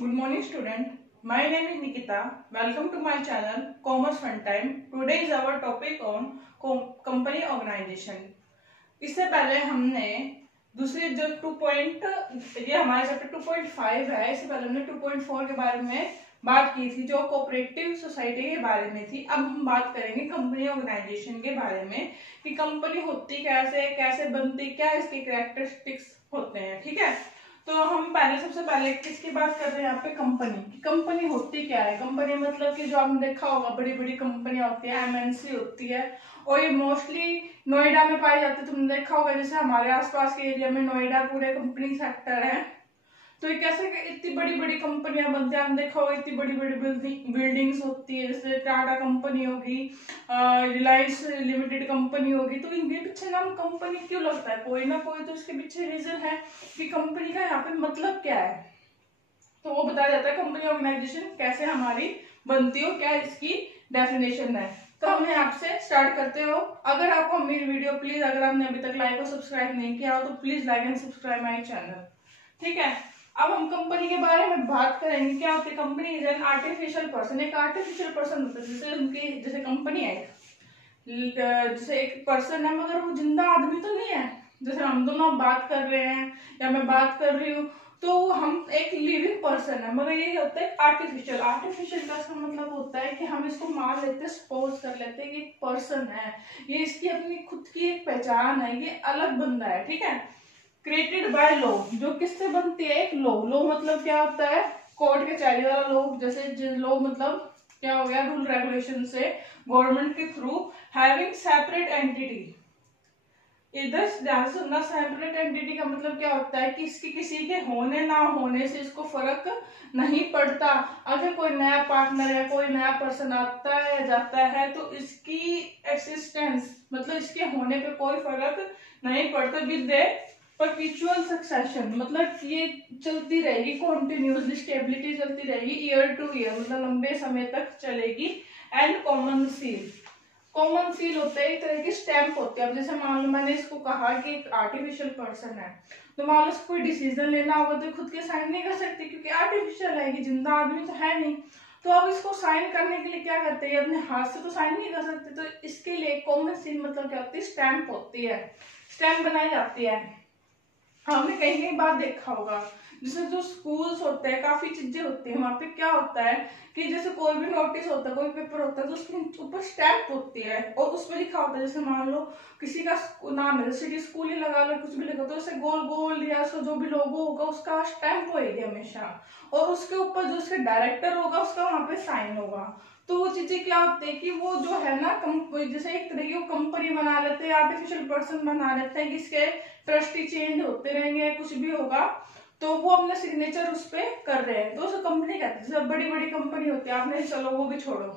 Good morning, student. My name is Nikita. Welcome to my channel Commerce Fun Time. Today is our topic on company organization. इससे पहले हमने दूसरे जो ये हमारा चैप्टर 2.5 है, इससे पहले हमने 2.4 के बारे में बात की थी, जो कोऑपरेटिव सोसाइटी के बारे में थी। अब हम बात करेंगे कंपनी ऑर्गेनाइजेशन के बारे में कि कंपनी होती कैसे बनती, क्या इसके कैरेक्टरिस्टिक्स होते हैं। ठीक है, तो हम सबसे पहले किसकी बात कर रहे हैं यहाँ पे, कंपनी होती क्या है। कंपनी मतलब कि जो आपने देखा होगा बड़ी बड़ी कंपनियां होती है, एमएनसी होती है, और ये मोस्टली नोएडा में पाई जाती है। तुमने देखा होगा जैसे हमारे आसपास के एरिया में नोएडा पूरे कंपनी सेक्टर है, तो ये कैसे इतनी बड़ी बड़ी कंपनियां बनती है। हमने देखा होगा इतनी बड़ी बड़ी बिल्डिंग्स होती है, जैसे टाटा कंपनी होगी, रिलायंस लिमिटेड कंपनी होगी। तो इनके पीछे नाम कंपनी क्यों लगता है, कोई ना कोई तो इसके पीछे रीजन है कि कंपनी का यहाँ पे मतलब क्या है। तो वो बताया जाता है कंपनी ऑर्गेनाइजेशन कैसे हमारी बनती हो, क्या इसकी डेफिनेशन है। तो हमने आपसे स्टार्ट करते हो। अगर आपको मेरी वीडियो प्लीज, अगर आपने अभी तक लाइक और सब्सक्राइब नहीं किया हो तो please like and subscribe my channel. ठीक है, अब हम कंपनी के बारे में बात करेंगे। क्या होती है company? Is an artificial person. एक आर्टिफिशियल पर्सन होता है, जैसे कंपनी है, जैसे एक पर्सन है मगर वो जिंदा आदमी तो नहीं है। जैसे हम दोनों बात कर रहे हैं या मैं बात कर रही हूँ, तो हम एक लिविंग पर्सन है, मगर ये होता है आर्टिफिशियल। आर्टिफिशियल का इसका मतलब होता है कि हम इसको मान लेते हैं, सपोज कर लेते हैं कि एक पर्सन है, ये इसकी अपनी खुद की एक पहचान है, ये अलग बंदा है। ठीक है, क्रिएटेड बाय लॉ, जो किससे बनती है? एक लॉ। लॉ मतलब क्या होता है? कोर्ट के चारी वाला लॉ। जैसे लॉ मतलब क्या हो गया? रूल रेगुलेशन से गवर्नमेंट के थ्रू हैविंग सेपरेट एंटिटी। इधर ध्यान से सुनना, सेपरेट एंटिटी का मतलब क्या होता है कि इसकी किसी के होने ना होने से इसको फर्क नहीं पड़ता। अगर कोई नया पार्टनर या कोई नया पर्सन आता है या जाता है तो इसकी एक्सिस्टेंस मतलब इसके होने पे कोई फर्क नहीं पड़ता। विद परपेचुअल सक्सेशन मतलब ये चलती रहेगी, कॉन्टिन्यूसली स्टेबिलिटी चलती रहेगी, ईयर टू ईयर मतलब लंबे समय तक चलेगी। And common seal, common seal होते हैं एक तरह की स्टैंप होते हैं। अब जैसे मान लो मैंने इसको कहा कि एक आर्टिफिशियल पर्सन है, तो मान लो कोई डिसीजन लेना होगा तो खुद के साइन नहीं कर सकती क्योंकि आर्टिफिशियल है, कि जिंदा आदमी तो है नहीं। तो अब इसको साइन करने के लिए क्या करते हैं? अपने हाथ से तो साइन नहीं कर सकते, तो इसके लिए कॉमन सील मतलब क्या होती है? स्टैंप होती है, स्टैंप बनाई जाती है। हमने कहीं कहीं बात देखा होगा, जैसे जो स्कूल्स होते हैं, काफी चीजें होती है, वहां पे क्या होता है कि जैसे कोई भी नोटिस होता है, कोई पेपर होता है, तो उसके ऊपर स्टैम्प होती है और उसमें लिखा होता है। जैसे मान लो किसी का नाम है, सिटी स्कूल ही लगा लो, कुछ भी लिखा तो उसे गोल गोल या उसका जो भी लोगो होगा उसका स्टैम्प होगी हमेशा, और उसके ऊपर जो उसके डायरेक्टर होगा उसका वहां पे साइन होगा। तो वो चीजें क्या होती है कि वो जो है ना जैसे एक तरह की वो कंपनी बना लेते हैं, आर्टिफिशियल पर्सन बना लेते हैं कि इसके ट्रस्टी चेंज होते रहेंगे, कुछ भी होगा तो वो अपना सिग्नेचर उस पे कर रहे हैं, तो उसे कंपनी कहते हैं। जैसे बड़ी बड़ी कंपनी होती है, आपने चलो वो भी छोड़ो,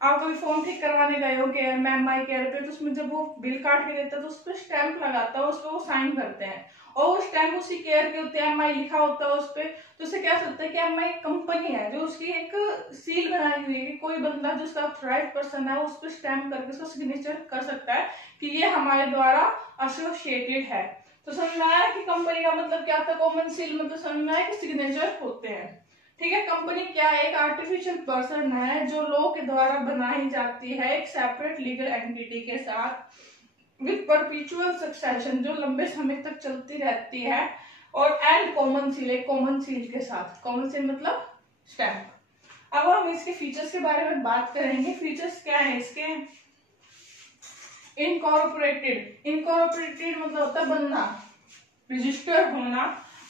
आप कभी फोन ठीक करवाने गए हो केयर में, एमआई केयर पे, तो उसमें जब वो बिल काट के देता है तो उस पर स्टैंप लगाता है, उस पर वो साइन करते हैं और वो स्टैंप उसी केयर के होते हैं, एमआई लिखा होता है उस पर। तो उसे क्या सकता है कि एमआई कंपनी है जो उसकी एक सील बनाई हुई है कि कोई बंदा जो उसका ऑथराइज्ड पर्सन है उस पर स्टैंप करके उसका सिग्नेचर कर सकता है कि ये हमारे द्वारा एसोसिएटेड है। तो समझ में आया कि कंपनी का मतलब क्या था? कॉमन सील मतलब समझ में आया कि सिग्नेचर होते हैं। ठीक है, कंपनी क्या है? एक आर्टिफिशियल पर्सन है जो लॉ के द्वारा बनाई जाती है एक सेपरेट लीगल एंटिटी के साथ विद परपेचुअल सक्सेशन, जो लंबे समय तक चलती रहती है, और एंड कॉमन सील, एक कॉमन सील के साथ। कॉमन सील मतलब स्टैंप। अब हम इसके फीचर्स के बारे में बात करेंगे। फीचर्स क्या है इसके? इनकॉर्पोरेटेड, इनकॉर्पोरेटेड मतलब होता है बनना, रजिस्टर होना,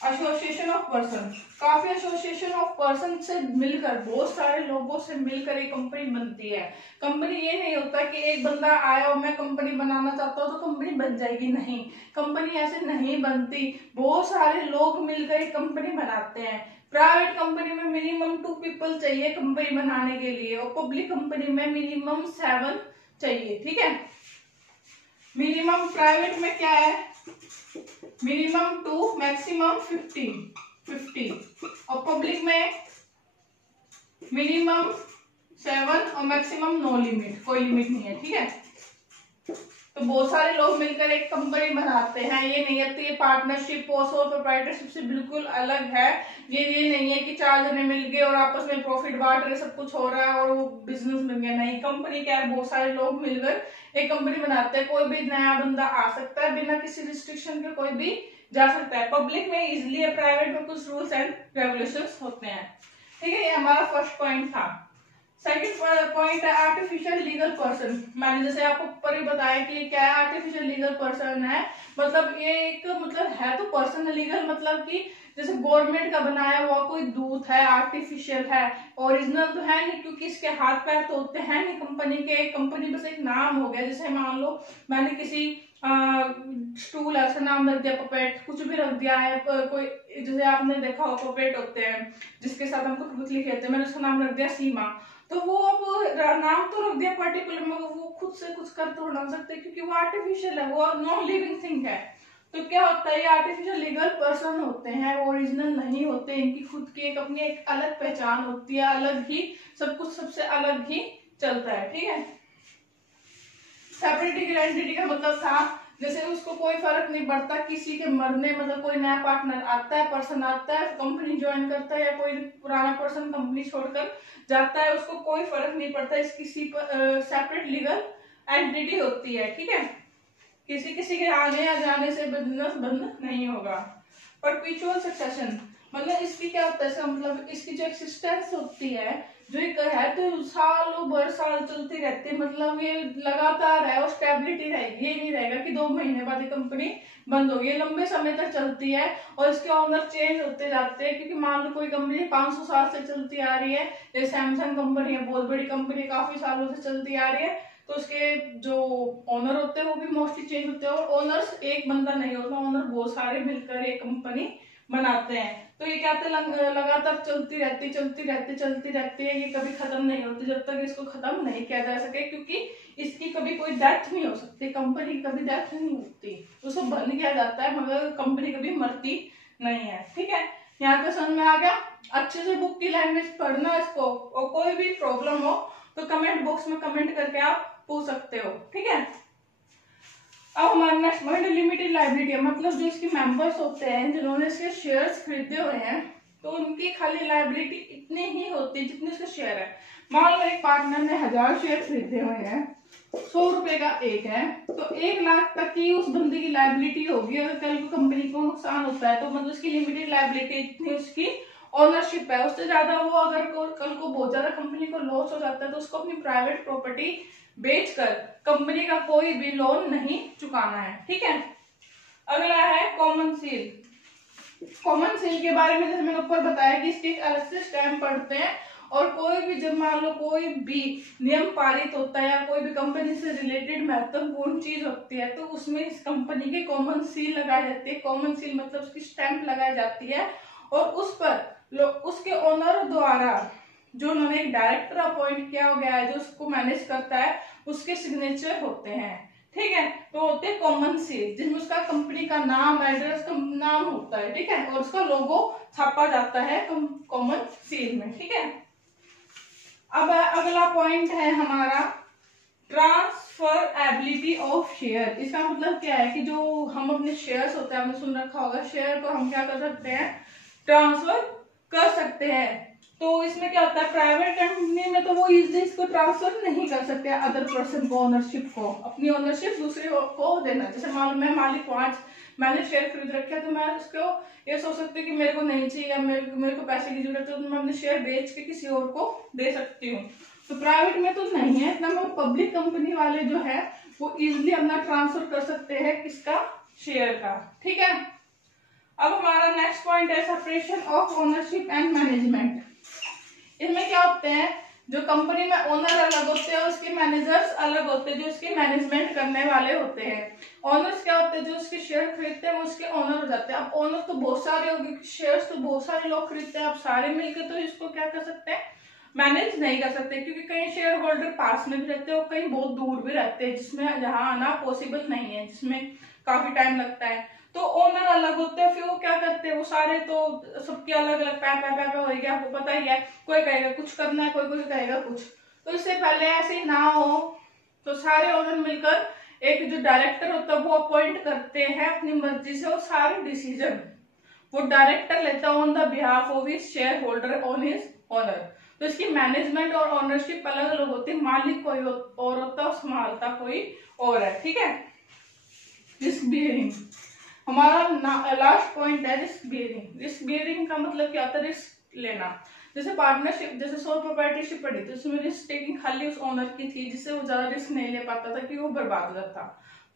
एसोसिएशन ऑफ पर्सन, काफी एसोसिएशन ऑफ पर्सन से मिलकर, बहुत सारे लोगों से मिलकर एक कंपनी बनती है। कंपनी ये नहीं होता कि एक बंदा आया और मैं कंपनी बनाना चाहता हूँ तो कंपनी बन जाएगी, नहीं, कंपनी ऐसे नहीं बनती। बहुत सारे लोग मिलकर एक कंपनी बनाते हैं। प्राइवेट कंपनी में मिनिमम 2 पीपल चाहिए कंपनी बनाने के लिए, और पब्लिक कंपनी में मिनिमम 7 चाहिए। ठीक है, मिनिमम प्राइवेट में क्या है? मिनिमम 2, मैक्सिमम 50 और पब्लिक में मिनिमम 7 और मैक्सिमम नो लिमिट, कोई लिमिट नहीं है। ठीक है, तो तो बहुत सारे लोग मिलकर एक कंपनी बनाते हैं, ये नहीं है। तो ये पार्टनरशिप और सोल प्रोप्राइटरशिप से बिल्कुल अलग है। ये नहीं है कि 4 जने मिल गए और आपस में प्रॉफिट बांट रहे, सब कुछ हो रहा है और वो बिजनेस बन गया। नहीं, कंपनी क्या है, बहुत सारे लोग मिलकर एक कंपनी बनाते हैं। कोई भी नया बंदा आ सकता है, बिना किसी रिस्ट्रिक्शन के कोई भी जा सकता है। पब्लिक में इजिली, प्राइवेट में कुछ रूल्स एंड रेगुलेशंस होते हैं। ठीक है, ये हमारा फर्स्ट पॉइंट था। सेकंड पॉइंट है आर्टिफिशियल लीगल पर्सन। मैंने जैसे आपको ऊपर ही बताया कि क्या है, आर्टिफिशियल लीगल पर्सन है। मतलब ये एक मतलब है तो पर्सन लीगल, मतलब कि जैसे गवर्नमेंट का बनाया हुआ कोई दूत है, आर्टिफिशियल है, ओरिजिनल तो है नहीं, क्योंकि इसके हाथ पैर तो होते हैं नहीं कंपनी के। कंपनी बस एक नाम हो गया। जैसे मान लो मैंने किसी स्टूल ऐसा नाम रख दिया, पपेट कुछ भी रख दिया है, कोई जैसे आपने देखा हो पपेट होते हैं जिसके साथ हम कठपुतली खेलते हैं, मैंने उसका नाम रख दिया सीमा। तो वो अब नाम तो रख दिया पर्टिकुलर, मगर वो खुद से कुछ कर तो ना सकते, क्योंकि वो आर्टिफिशियल है, वो नॉन लिविंग थिंग है। तो क्या होता है, ये आर्टिफिशियल लीगल पर्सन होते हैं, ओरिजिनल नहीं होते। इनकी खुद की एक अपनी एक अलग पहचान होती है, अलग ही सब कुछ सबसे अलग ही चलता है। ठीक है, सेपरेट आइडेंटिटी का मतलब था जैसे उसको कोई फर्क नहीं पड़ता किसी के मरने, मतलब कोई नया पार्टनर आता है, पर्सन आता है, कंपनी ज्वाइन करता है, या कोई पुराना पर्सन कंपनी छोड़कर जाता है, उसको कोई फर्क नहीं पड़ता। इस किसी पर सेपरेट लीगल आइडेंटिटी होती है। ठीक है, किसी के आने या जाने से बिजनेस बंद नहीं होगा। परपेचुअल सक्सेशन मतलब इसकी क्या होता है, मतलब इसकी जो एक्सिस्टेंस होती है, जो एक है तो सालों भर साल चलती रहती है, मतलब ये लगातार है और स्टेबिलिटी रहेगी। ये नहीं रहेगा कि 2 महीने बाद ये कंपनी बंद होगी, ये लंबे समय तक चलती है और इसके ऑनर चेंज होते जाते हैं। क्योंकि मान लो कोई कंपनी 500 साल से चलती आ रही है, जैसे सैमसंग कंपनी है, बहुत बड़ी कंपनी, काफी सालों से चलती आ रही है, तो उसके जो ओनर होते हैं वो भी मोस्टली चेंज होते हैं। और ओनर्स एक बंदा नहीं होता, ओनर बहुत सारे मिलकर एक कंपनी बनाते हैं। तो ये क्या लगातार चलती रहती है, ये कभी खत्म नहीं होती जब तक इसको खत्म नहीं किया जा सके, क्योंकि इसकी कभी कोई डेथ नहीं हो सकती, कंपनी की कभी डेथ नहीं होती, उसको बंद किया जाता है मगर कंपनी कभी मरती नहीं है। ठीक है, यहाँ पे समझ में आ गया। अच्छे से बुक की लैंग्वेज पढ़ना इसको, और कोई भी प्रॉब्लम हो तो कमेंट बॉक्स में कमेंट करके आप पूछ सकते हो। ठीक है, अब हमारा नेक्स्ट पॉइंट लिमिटेड लायबिलिटी है। मतलब जो इसके मेंबर्स होते हैं जिन्होंने इसके शेयर्स खरीदे हुए हैं, तो उनकी खाली लायबिलिटी इतनी ही होती है जितने उसके शेयर है। मान लो एक पार्टनर ने 1000 शेयर खरीदे हुए हैं, 100 रुपए का एक है, तो 1 लाख तक की उस बंदे की लायबिलिटी होगी। अगर कल को कंपनी को नुकसान होता है तो मतलब उसकी लिमिटेड लायबिलिटी जितनी उसकी ओनरशिप है, उससे ज्यादा वो अगर कल को बहुत ज्यादा कंपनी को लॉस हो जाता है तो उसको अपनी प्राइवेट प्रॉपर्टी बेचकर कंपनी का कोई भी लोन नहीं चुकाना है। ठीक है, अगला है कॉमन सील। कॉमन सील के बारे में जैसे मैंने ऊपर बताया कि इसके अलग से स्टैम्प पड़ते हैं, और कोई भी जब मान लो कोई भी नियम पारित होता है या कोई भी कंपनी से रिलेटेड महत्वपूर्ण चीज होती है, तो उसमें इस कंपनी के कॉमन सील लगाई जाती है। कॉमन सील मतलब उसकी स्टैंप लगाई जाती है, और उस पर उसके ओनर द्वारा जो उन्होंने एक डायरेक्टर अपॉइंट किया गया है जो उसको मैनेज करता है, उसके सिग्नेचर होते हैं। ठीक है, तो होते हैं कॉमन सील जिसमें उसका कंपनी का नाम, एड्रेस का नाम होता है। ठीक है, और उसका लोगो छापा जाता है कॉमन सील में। ठीक है, अब अगला पॉइंट है हमारा ट्रांसफरएबिलिटी ऑफ शेयर। इसका मतलब क्या है कि जो हम अपने शेयर्स होते हैं, आपने सुन रखा होगा, शेयर को हम क्या कर सकते हैं, ट्रांसफर कर सकते हैं। तो इसमें क्या होता है, प्राइवेट कंपनी में तो वो इजीली इसको ट्रांसफर नहीं कर सकते अदर पर्सन को, ओनरशिप को, अपनी ओनरशिप दूसरे को देना। जैसे मान लो मैं मालिक हूँ, आज मैंने शेयर खरीद रखे तो मैं उसको ये सोच सकती हूँ कि मेरे को नहीं चाहिए, मेरे को पैसे की जरूरत है, तो मैं अपने शेयर बेच के किसी और को दे सकती हूँ। तो प्राइवेट में तो नहीं है इतना, मगर पब्लिक कंपनी वाले जो है वो इजिली अपना ट्रांसफर कर सकते हैं किसका, शेयर का। ठीक है, अब हमारा नेक्स्ट पॉइंट है separation of ownership and management. इसमें क्या होते हैं, जो कंपनी में ओनर अलग होते हैं, उसके मैनेजर्स अलग होते हैं, जो उसके मैनेजमेंट करने वाले होते हैं। ओनर्स क्या होते हैं, जो उसके शेयर खरीदते हैं वो उसके ओनर हो जाते हैं। अब ओनर तो बहुत सारे हो गए, शेयर्स तो बहुत सारे लोग खरीदते हैं, अब सारे मिलकर तो इसको क्या कर सकते हैं, मैनेज नहीं कर सकते, क्योंकि कई शेयर होल्डर पास में भी रहते हैं और कहीं बहुत दूर भी रहते हैं, जिसमें जहां आना पॉसिबल नहीं है, जिसमें काफी टाइम लगता है। तो ओनर अलग होते हैं, फिर वो क्या करते हैं, वो सारे तो सबके अलग अलग पैपा हो गया, आपको पता ही है, कोई कहेगा कुछ करना है, कोई कहेगा कुछ। तो इससे पहले ऐसे ही ना हो, तो सारे ओनर मिलकर एक जो डायरेक्टर होता है वो अपॉइंट करते हैं अपनी मर्जी से, और सारे डिसीजन वो डायरेक्टर लेता है on the behalf of his share holder on his honour. तो इसकी मैनेजमेंट और ओनरशिप अलग अलग होती है, मालिक कोई और होता है, संभालता कोई और है। ठीक है, रिस्क बियरिंग हमारा लास्ट पॉइंट है। रिस्क बियरिंग, रिस्क बियरिंग का मतलब क्या होता है? रिस्क लेना। जैसे पार्टनरशिप, जैसे सोल प्रोप्राइटरशिप पड़ी तो उसमें रिस्क टेकिंग खाली उस ओनर की थी, जिससे वो ज्यादा रिस्क नहीं ले पाता था क्योंकि वो बर्बाद हो जाता।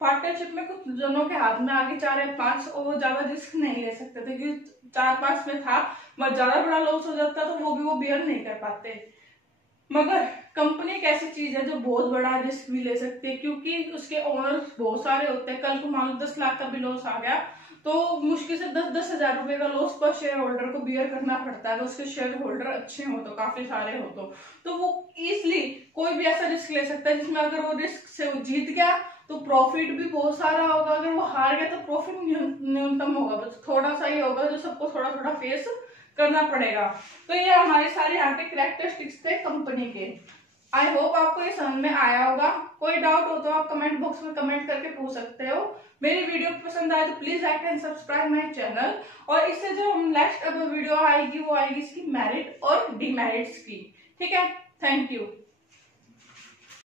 पार्टनरशिप में कुछ जनों के हाथ में आगे 4 या 5 और वो ज्यादा रिस्क नहीं ले सकते थे, क्योंकि 4-5 में था वह ज्यादा बड़ा लॉस हो जाता तो वो बियर नहीं कर पाते। मगर कंपनी एक ऐसी चीज है जो बहुत बड़ा रिस्क भी ले सकती है, क्योंकि उसके ओनर बहुत सारे होते हैं। कल को मान लो 10 लाख का भी लॉस आ गया तो मुश्किल से 10-10 हजार रुपए का लॉस पर शेयर होल्डर को बियर करना पड़ता है। उसके शेयर होल्डर अच्छे हो तो, काफी सारे हो तो वो इजिली कोई भी ऐसा रिस्क ले सकता है जिसमें अगर वो रिस्क से वो जीत गया तो प्रॉफिट भी बहुत सारा होगा, अगर वो हार गया तो प्रॉफिट न्यूनतम होगा, बस थोड़ा सा ही होगा जो सबको थोड़ा थोड़ा फेस करना पड़ेगा। तो ये हमारे सारे यहाँ के कैरेक्टरिस्टिक्स थे कंपनी के। आई होप आपको ये समझ में आया होगा। कोई डाउट हो तो आप कमेंट बॉक्स में कमेंट करके पूछ सकते हो। मेरी वीडियो पसंद आए तो please like and subscribe my channel. और इससे जो नेक्स्ट अब वीडियो आएगी वो आएगी इसकी मेरिट और डिमेरिट्स की। ठीक है, थैंक यू।